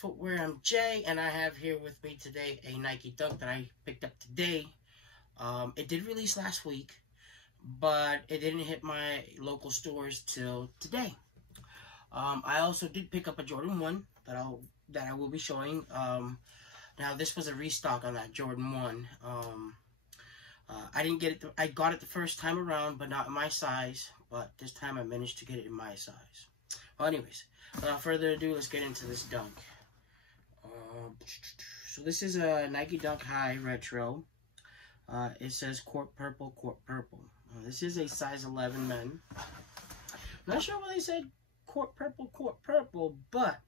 Footwear. I'm Jay, and I have here with me today a Nike Dunk that I picked up today. It did release last week, but it didn't hit my local stores till today. I also did pick up a Jordan 1 that I will be showing. Now this was a restock on that Jordan 1. I didn't get it. I got it the first time around, but not in my size. But this time I managed to get it in my size. Well, anyways, without further ado, let's get into this Dunk. So this is a Nike Dunk High Retro. It says Court Purple, Court Purple. This is a size 11 men. I'm not sure why they said Court Purple, but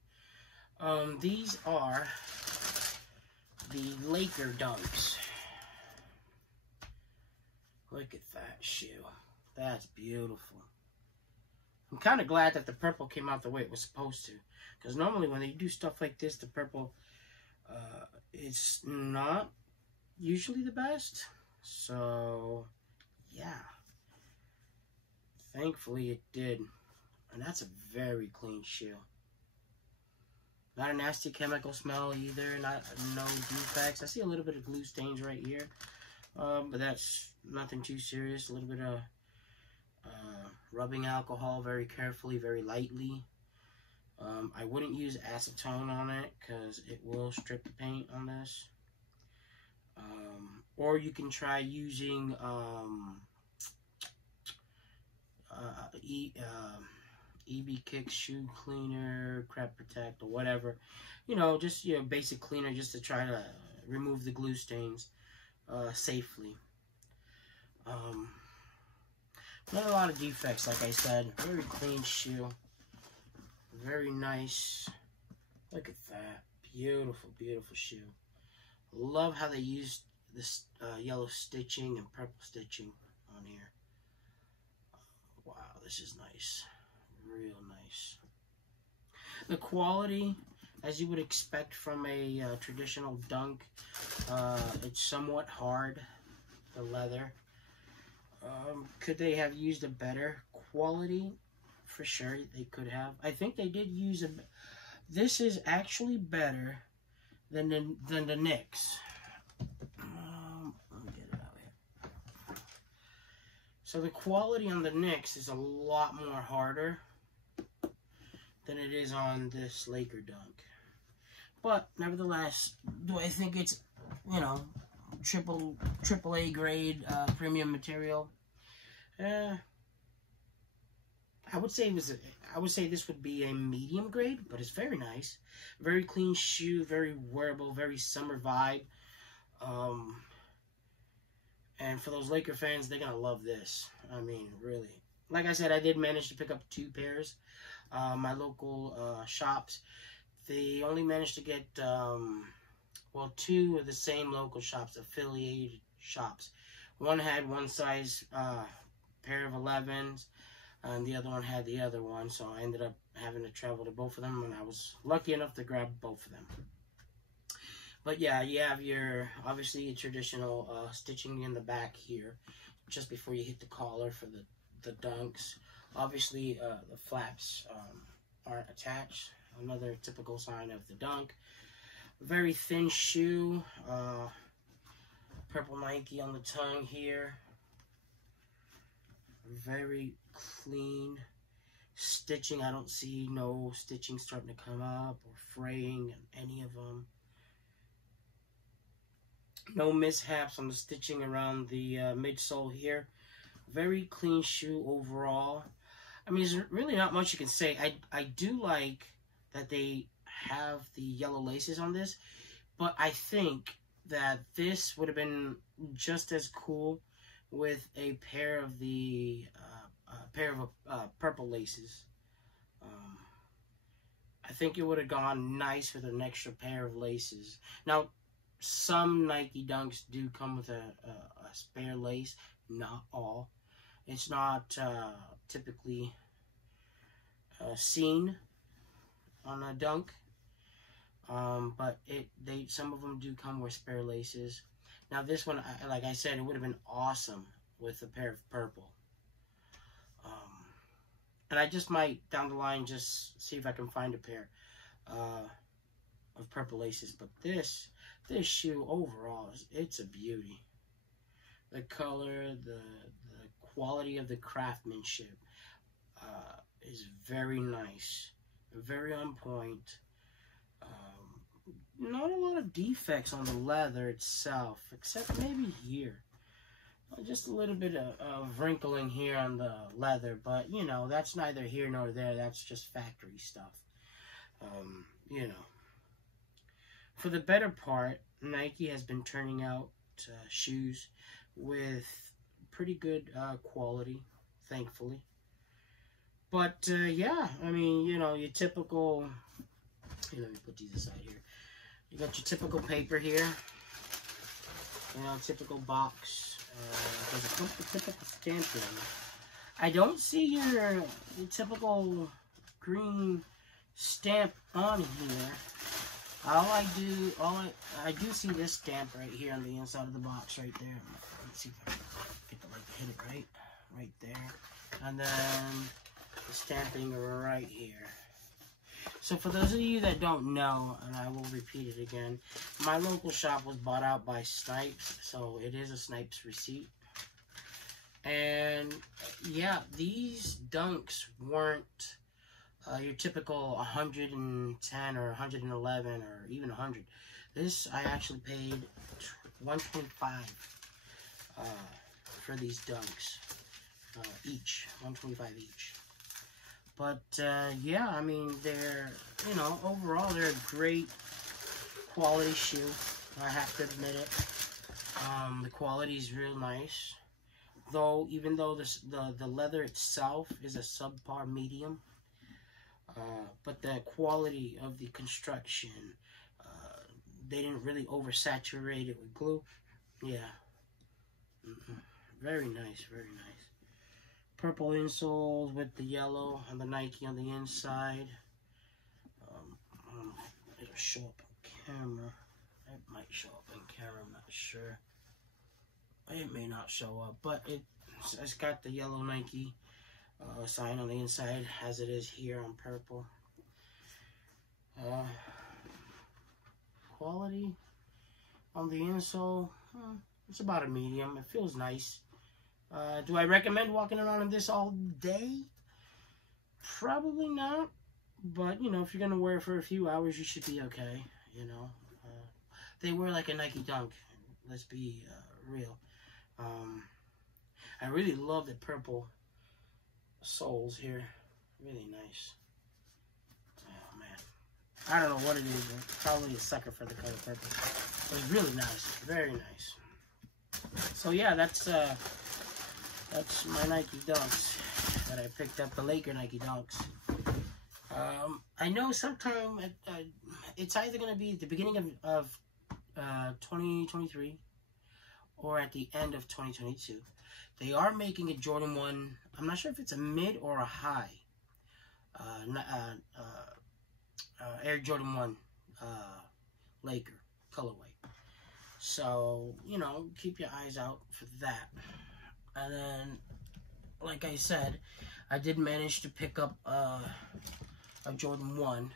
these are the Laker Dunks. Look at that shoe. That's beautiful. I'm kind of glad that the purple came out the way it was supposed to. Because normally when they do stuff like this, the purple, it's not usually the best. So, yeah. Thankfully it did. And that's a very clean shoe. Not a nasty chemical smell either. No defects. I see a little bit of glue stains right here. But that's nothing too serious. A little bit of rubbing alcohol very carefully, very lightly. I wouldn't use acetone on it because it will strip the paint on this. Or you can try using EB Kick Shoe Cleaner, Crep Protect, or whatever. You know, just basic cleaner just to try to remove the glue stains safely. Not a lot of defects, like I said. Very clean shoe. Very nice. Look at that. Beautiful, beautiful shoe. Love how they used this yellow stitching and purple stitching on here. Wow, this is nice. Real nice. The quality, as you would expect from a traditional Dunk, it's somewhat hard, the leather. Could they have used a better quality? For sure, they could have. I think they did use a... This is actually better than the Knicks. Let me get it out here. So the quality on the Knicks is a lot more harder than it is on this Laker Dunk. But nevertheless, do I think it's, triple A grade premium material? I would say this would be a medium grade, but it's very nice. Very clean shoe, very wearable, very summer vibe. And for those Laker fans, they're gonna love this. I mean, really. Like I said, I did manage to pick up 2 pairs. My local shops, they only managed to get 2 of the same local shops, affiliated shops. One had one size pair of 11s, and the other one had the other one, so I ended up having to travel to both of them, and I was lucky enough to grab both of them. But yeah, you have obviously your traditional stitching in the back here, just before you hit the collar for the Dunks. Obviously, the flaps aren't attached, another typical sign of the Dunk. Very thin shoe, purple Nike on the tongue here. Very clean stitching. I don't see no stitching starting to come up or fraying in any of them. No mishaps on the stitching around the midsole here. Very clean shoe overall. I mean, there's really not much you can say. I do like that they have the yellow laces on this, but I think that this would have been just as cool with a pair of the purple laces. I think it would have gone nice with an extra pair of laces. Now, some Nike Dunks do come with a spare lace. Not all. It's not typically seen on a Dunk. But some of them do come with spare laces. Now this one, like I said, it would have been awesome with a pair of purple. And I just might, down the line, just see if I can find a pair. of Purple Aces, but this shoe overall, it's a beauty. The color, the quality of the craftsmanship is very nice, very on point. Not a lot of defects on the leather itself, except maybe here. Just a little bit of wrinkling here on the leather, but, you know, that's neither here nor there. That's just factory stuff. You know. For the better part, Nike has been turning out shoes with pretty good quality, thankfully. But, yeah, I mean, you know, your typical... Let me put these aside here. You got your typical paper here. You know, typical box. There's a typical stamp here. I don't see your typical green stamp on here. I do see this stamp right here on the inside of the box right there. Let's see if I can get the light to hit it right there. And then the stamping right here. So for those of you that don't know, and I will repeat it again, my local shop was bought out by Snipes, so it is a Snipes receipt. And yeah, these Dunks weren't your typical 110 or 111 or even 100. This, I actually paid $125 for these Dunks each, $125 each. But yeah, I mean, they're, you know, overall they're a great quality shoe. I have to admit it. The quality is real nice. Though, even though the leather itself is a subpar medium, but the quality of the construction, they didn't really oversaturate it with glue. Yeah. Very nice, very nice. Purple insoles with the yellow and the Nike on the inside. It'll show up on camera. It might show up on camera, I'm not sure. It may not show up, but it's got the yellow Nike sign on the inside, as it is here on purple. Quality on the insole, it's about a medium. It feels nice. Do I recommend walking around in this all day? Probably not. But, you know, if you're going to wear it for a few hours, you should be okay, you know. They wear like a Nike Dunk. Let's be real. I really love the purple soles here. Really nice. Oh, man. I don't know what it is. I'm probably a sucker for the color purple. But it's really nice. Very nice. So, yeah, that's my Nike Dunks that I picked up, the Laker Nike Dunks. I know sometime it's either going to be at the beginning of 2023 or at the end of 2022. They are making a Jordan 1, I'm not sure if it's a mid or a high, Air Jordan 1 Laker colorway. So, you know, keep your eyes out for that. And then, like I said, I did manage to pick up a Jordan 1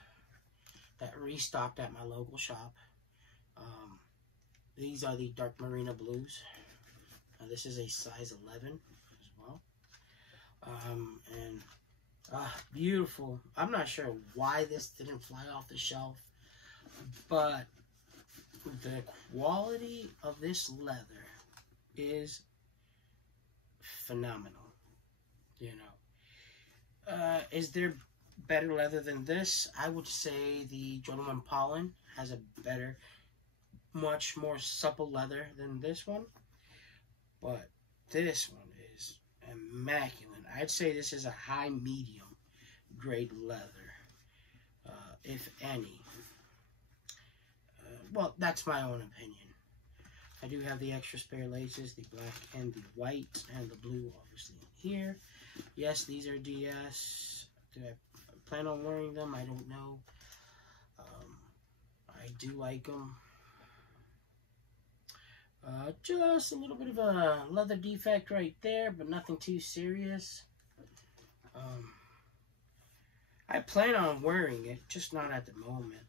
that restocked at my local shop. These are the dark Marina blues. This is a size 11 as well. Beautiful. I'm not sure why this didn't fly off the shelf, but the quality of this leather is phenomenal. You know, is there better leather than this? I would say the Jordan 1 Pollen has a better, much more supple leather than this one, but this one is immaculate. I'd say this is a high medium grade leather, if any. Well, that's my own opinion. I do have the extra spare laces, the black and the white, and the blue obviously here. Yes, these are DS. Do I plan on wearing them? I don't know. I do like them. Just a little bit of a leather defect right there, but nothing too serious. I plan on wearing it, just not at the moment.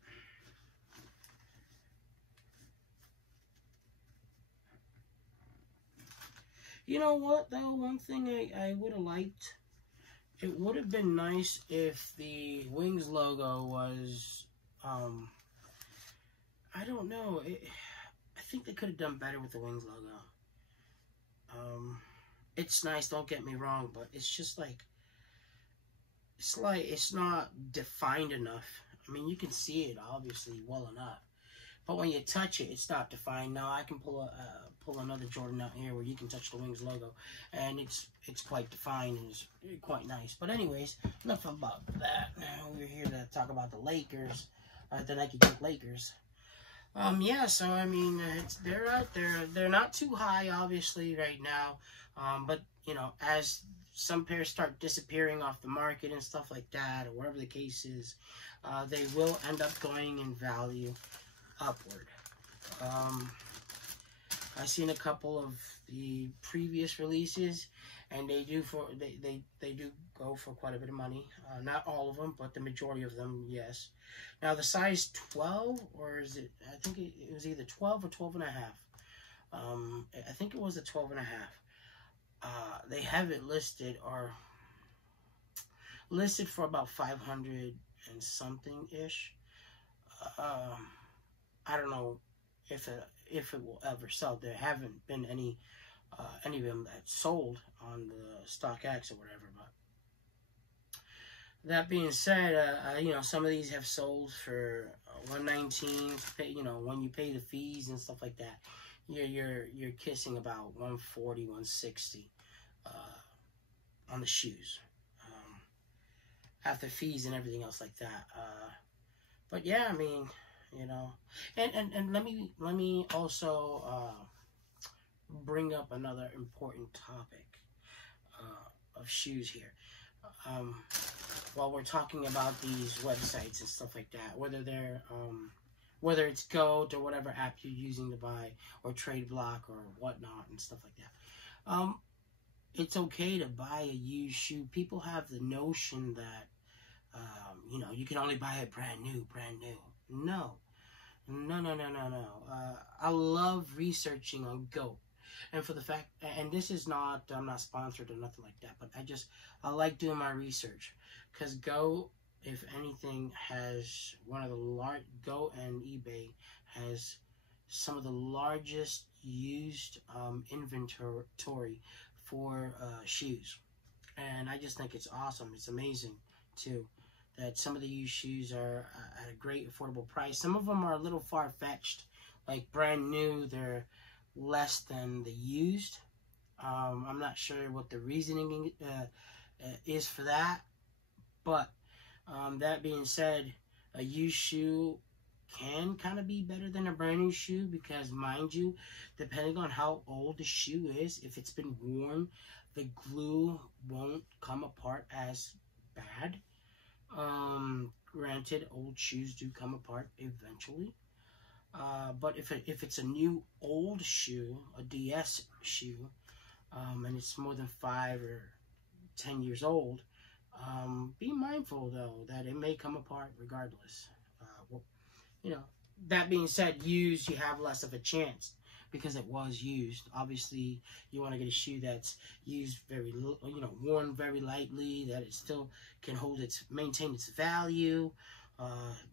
You know what, though? One thing I would have liked, it would have been nice if the Wings logo was, I don't know. I think they could have done better with the Wings logo. It's nice, don't get me wrong, but it's just like, it's not defined enough. I mean, you can see it obviously well enough, but when you touch it, it's not defined. Now I can pull another Jordan out here where you can touch the Wings logo, and it's quite defined and it's quite nice. But anyways, enough about that. Now we're here to talk about the Lakers, the Nike Dunk Lakers. Yeah, so I mean, they're out there. They're not too high, obviously, right now. But you know, as some pairs start disappearing off the market and stuff like that, or whatever the case is, they will end up going in value upward. I've seen a couple of the previous releases, and they do go for quite a bit of money. Not all of them, but the majority of them, yes. Now the size 12, or is it? I think it was either 12 or 12 and a half. I think it was a 12 and a half. They have it listed for about 500 and something ish. I don't know if it will ever sell. There haven't been any of them that sold on the StockX or whatever. But that being said, you know, some of these have sold for $119. You know, when you pay the fees and stuff like that, you're kissing about $140, $160 on the shoes, after fees and everything else like that. But yeah, I mean, you know, and let me also bring up another important topic of shoes here. While we're talking about these websites and stuff like that, whether they're whether it's GOAT or whatever app you're using to buy, or Trade Block or whatnot and stuff like that, it's okay to buy a used shoe. People have the notion that you know, you can only buy it brand new. No. I love researching on GOAT. And for the fact, and this is not, I'm not sponsored or nothing like that, but I like doing my research, because GOAT, if anything, has one of the GOAT and eBay has some of the largest used inventory for shoes. And I just think it's awesome. It's amazing too, that some of the used shoes are at a great affordable price. Some of them are a little far-fetched, like brand new, they're less than the used. I'm not sure what the reasoning is for that, but that being said, a used shoe can kind of be better than a brand new shoe, because, mind you, depending on how old the shoe is, if it's been worn, the glue won't come apart as bad. Granted, old shoes do come apart eventually. But if it's a new old shoe, a DS shoe, and it's more than 5 or 10 years old, be mindful though that it may come apart regardless. Well, you know, that being said, used, you have less of a chance because it was used. Obviously, you want to get a shoe that's used very, you know, worn very lightly, that it still can maintain its value.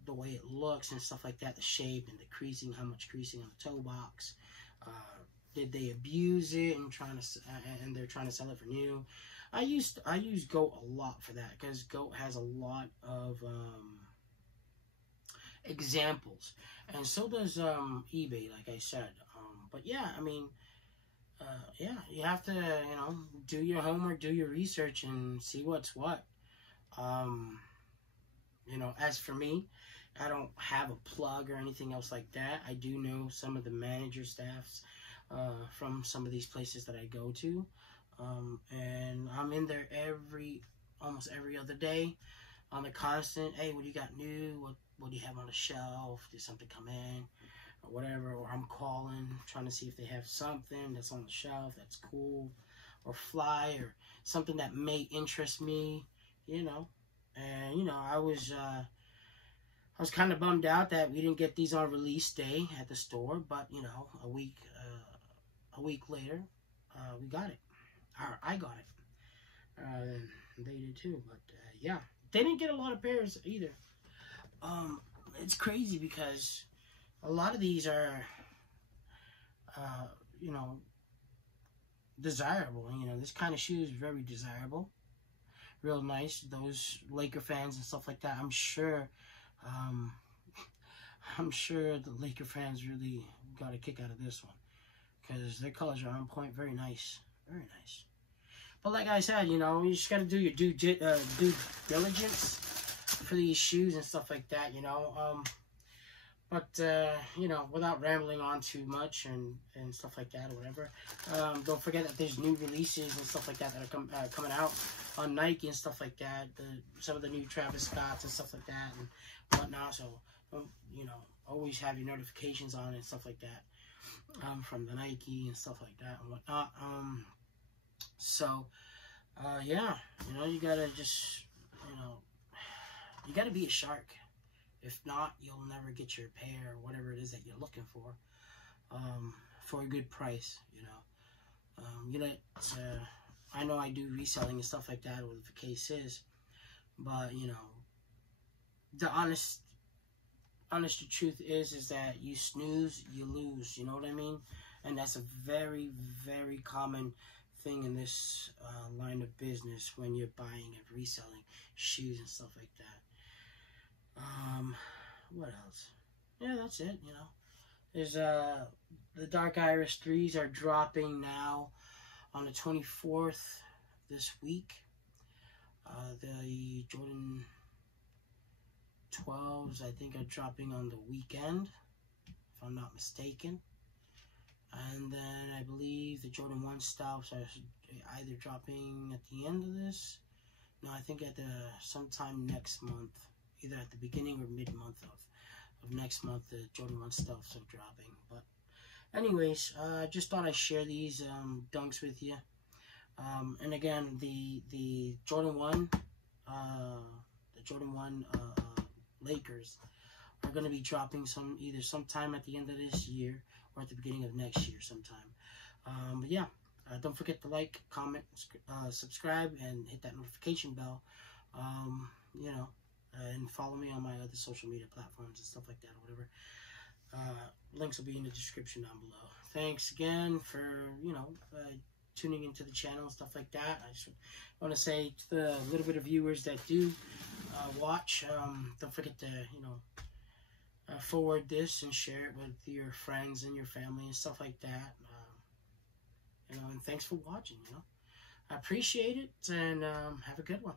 The way it looks and stuff like that, the shape and the creasing, how much creasing on the toe box. Did they abuse it and they're trying to sell it for new? I use GOAT a lot for that, because GOAT has a lot of examples, and so does eBay, like I said. But yeah, I mean, yeah, you have to, you know, do your homework, do your research, and see what's what. You know, as for me, I don't have a plug or anything else like that. I do know some of the manager staffs from some of these places that I go to. And I'm in there almost every other day on the constant. Hey, what do you got new? What do you have on the shelf? Did something come in? Or whatever. Or I'm calling, trying to see if they have something that's on the shelf that's cool or fly, or something that may interest me, you know. And, you know, I was kind of bummed out that we didn't get these on release day at the store, but, you know, a week later, we got it. I got it. They did too, but yeah, they didn't get a lot of pairs either. It's crazy because a lot of these are, you know, desirable. You know, this kind of shoe is very desirable, real nice. Those Laker fans and stuff like that, I'm sure the Laker fans really got a kick out of this one because their colors are on point. Very nice, very nice. But like I said, you know, you just got to do your due diligence for these shoes and stuff like that, you know. But, you know, without rambling on too much and stuff like that or whatever, don't forget that there's new releases and stuff like that that are coming out on Nike and stuff like that. Some of the new Travis Scotts and stuff like that and whatnot. So, you know, always have your notifications on and stuff like that from the Nike and stuff like that and whatnot. So, yeah, you know, you gotta just, you know, you gotta be a shark. If not, you'll never get your pair or whatever it is that you're looking for a good price, you know. You know, I know I do reselling and stuff like that, whatever the case is, but, you know, the honest truth is that you snooze, you lose, you know what I mean? And that's a very, very common thing in this line of business when you're buying and reselling shoes and stuff like that. What else? Yeah, that's it, you know. There's the Dark Iris 3s are dropping now on the 24th this week. The Jordan 12s, I think, are dropping on the weekend, if I'm not mistaken. And then I believe the Jordan 1 stuffs are either dropping at the end of this. No, I think at sometime next month, either at the beginning or mid-month of next month, the Jordan 1 stuffs are dropping. But anyways, I just thought I'd share these dunks with you. And again, the Jordan 1, Lakers are going to be dropping either sometime at the end of this year or at the beginning of next year sometime. But yeah, don't forget to like, comment, subscribe, and hit that notification bell. You know, and follow me on my other social media platforms and stuff like that, or whatever. Links will be in the description down below. Thanks again for, you know, tuning into the channel and stuff like that. I just want to say to the little bit of viewers that do watch, don't forget to, you know, forward this and share it with your friends and your family and stuff like that. You know, and thanks for watching, you know. I appreciate it, and have a good one.